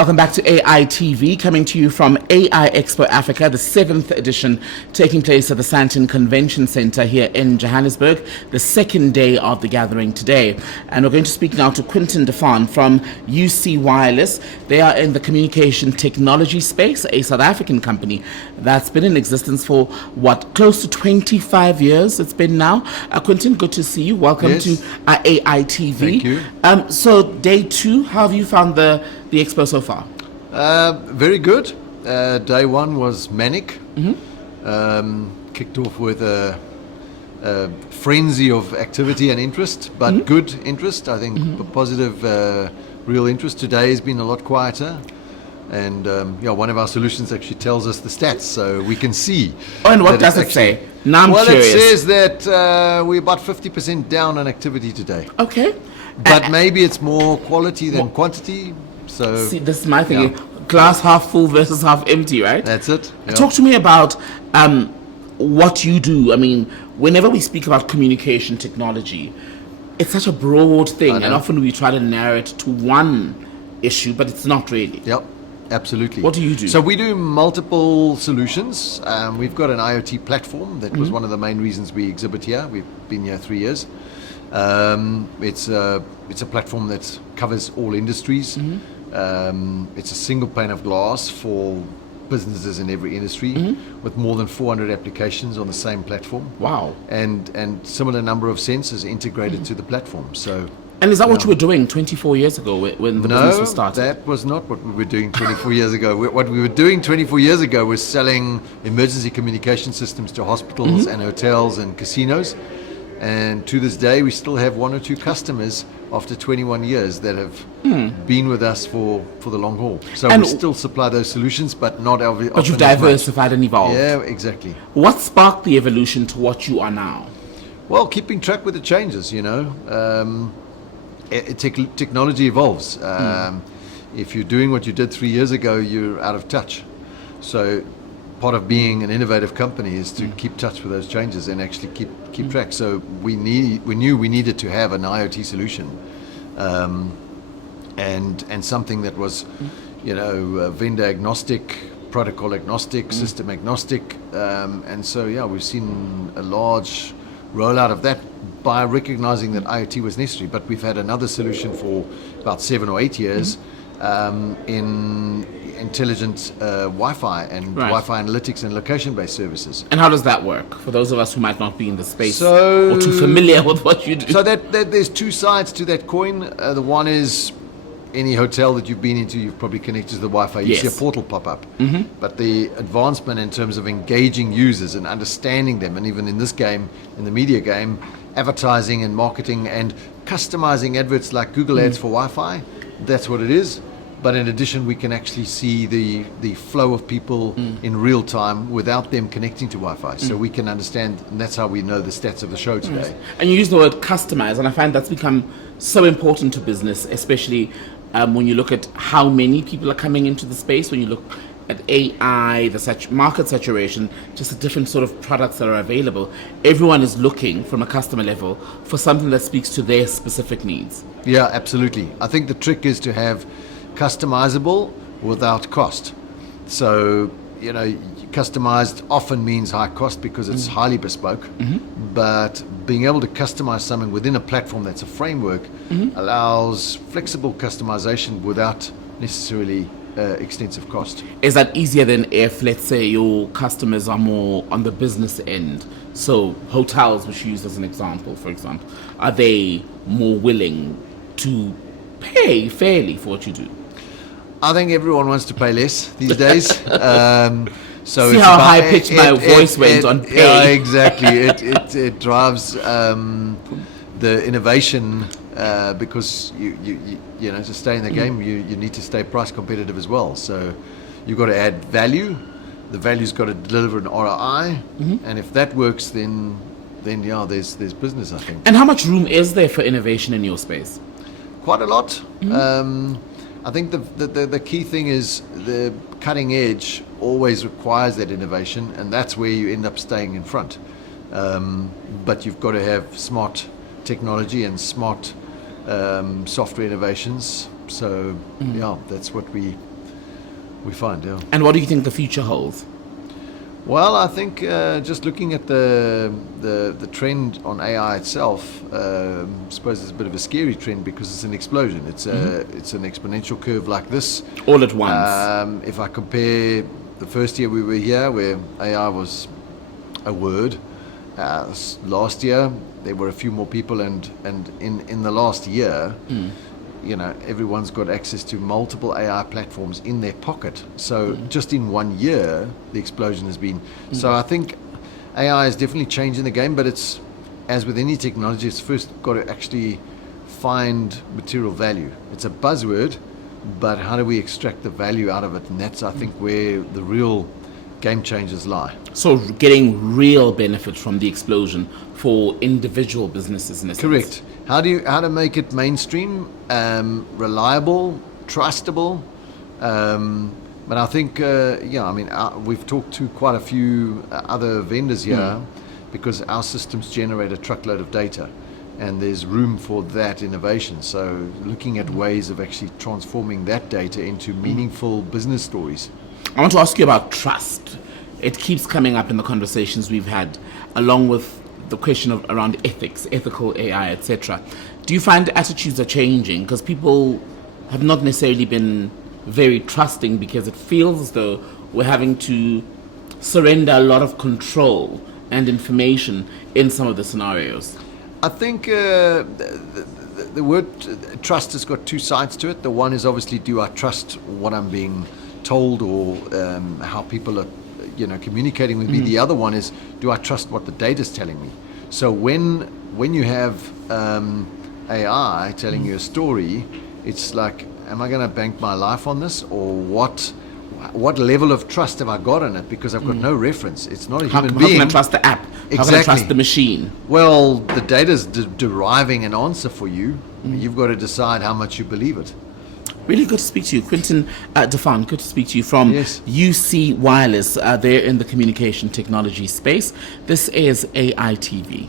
Welcome back to AI TV, coming to you from AI Expo Africa, the 7th edition, taking place at the Sandton Convention Centre here in Johannesburg, the second day of the gathering today. And we're going to speak now to Quentin Daffarn from UC Wireless. They are in the communication technology space, a South African company that's been in existence for, close to 25 years it's been now. Quentin, good to see you. Welcome to AI TV. Thank you. So day 2, how have you found the Expo so far? Very good. Day 1 was manic. Kicked off with a frenzy of activity and interest, but good interest. I think positive, real interest. Today has been a lot quieter. And one of our solutions actually tells us the stats, so we can see. Oh, and what does it say? Now I'm curious. It says that we're about 50% down on activity today. Okay. But maybe it's more quality than quantity. So see, this is my thing. Glass half full versus half empty, right? That's it. Yeah. Talk to me about what you do. I mean, whenever we speak about communication technology, it's such a broad thing, and often we try to narrow it to one issue, but it's not really. Yep, absolutely. What do you do? So we do multiple solutions. We've got an IoT platform. That was one of the main reasons we exhibit here. We've been here 3 years. It's a platform that covers all industries. It's a single pane of glass for businesses in every industry with more than 400 applications on the same platform. Wow. And similar number of sensors integrated to the platform. So. And is that what you were doing 24 years ago when the business was started? No, that was not what we were doing 24 years ago. What we were doing 24 years ago was selling emergency communication systems to hospitals and hotels and casinos. And to this day, we still have 1 or 2 customers after 21 years that have been with us for the long haul. So we still supply those solutions, but not obviously. But you've diversified and evolved. Yeah, exactly. What sparked the evolution to what you are now? Well, keeping track with the changes, technology evolves. If you're doing what you did 3 years ago, you're out of touch. So part of being an innovative company is to keep touch with those changes and actually keep track. So we knew we needed to have an IoT solution, and something that was, vendor agnostic, protocol agnostic, system agnostic, and so we've seen a large rollout of that by recognizing that IoT was necessary. But we've had another solution for about 7 or 8 years in intelligent Wi-Fi and Wi-Fi analytics and location-based services. And how does that work for those of us who might not be in the space or too familiar with what you do? So that there's 2 sides to that coin. The one is any hotel that you've been into, you've probably connected to the Wi-Fi. You see a portal pop up. But the advancement in terms of engaging users and understanding them, and even in this game, in the media game, advertising and marketing and customizing adverts like Google Ads for Wi-Fi, that's what it is. But in addition, we can actually see the flow of people in real time without them connecting to Wi-Fi. So we can understand, and that's how we know the stats of the show today. And you use the word customize, and I find that's become so important to business, especially when you look at how many people are coming into the space, when you look at AI, the market saturation, just the different sort of products that are available. Everyone is looking from a customer level for something that speaks to their specific needs. Yeah, absolutely. I think the trick is to have customizable without cost. So, customized often means high cost because it's highly bespoke, but being able to customize something within a platform that's a framework allows flexible customization without necessarily extensive cost. Is that easier than if, let's say, your customers are more on the business end? So hotels, which you use as an example, for example, are they more willing to pay fairly for what you do? I think everyone wants to pay less these days. So see how high pitched my voice went on pay. Yeah, exactly. It drives the innovation because you to stay in the game, you need to stay price competitive as well. So you've got to add value. The value's got to deliver an ROI, and if that works, then there's business, I think. And how much room is there for innovation in your space? Quite a lot. I think the key thing is the cutting edge always requires that innovation, and that's where you end up staying in front. But you've got to have smart technology and smart software innovations. So that's what we We find, yeah. And what do you think the future holds? Well, I think just looking at the trend on AI itself, I suppose it's a bit of a scary trend because it's an explosion. It's it's an exponential curve like this. All at once. If I compare the first year we were here, where AI was a word, last year there were a few more people, and in the last year, you know, everyone's got access to multiple AI platforms in their pocket. So just in 1 year, the explosion has been. So I think AI is definitely changing the game, but it's, as with any technology, it's first got to actually find material value. It's a buzzword, but how do we extract the value out of it? And that's, I think, where the real game changers lie. So getting real benefit from the explosion for individual businesses in a sense. Correct. How to make it mainstream, reliable, trustable. But I think, we've talked to quite a few other vendors here because our systems generate a truckload of data, and there's room for that innovation. So looking at ways of actually transforming that data into meaningful business stories. I want to ask you about trust. It keeps coming up in the conversations we've had, along with the question of around ethics, ethical AI, etc. Do you find attitudes are changing? Because people have not necessarily been very trusting because it feels as though we're having to surrender a lot of control and information in some of the scenarios. I think the word trust has got two sides to it. The one is obviously, do I trust what I'm being told, or how people are communicating with me? The other one is, do I trust what the data is telling me? So when you have AI telling you a story, it's like, am I going to bank my life on this, or what level of trust have I got in it? Because I've got no reference. It's not a human being. How can I trust the app? Exactly. How can I trust the machine? Well, the data is deriving an answer for you. You've got to decide how much you believe it. Really good to speak to you. Quentin Daffarn, good to speak to you from UC Wireless. They're in the communication technology space. This is AITV.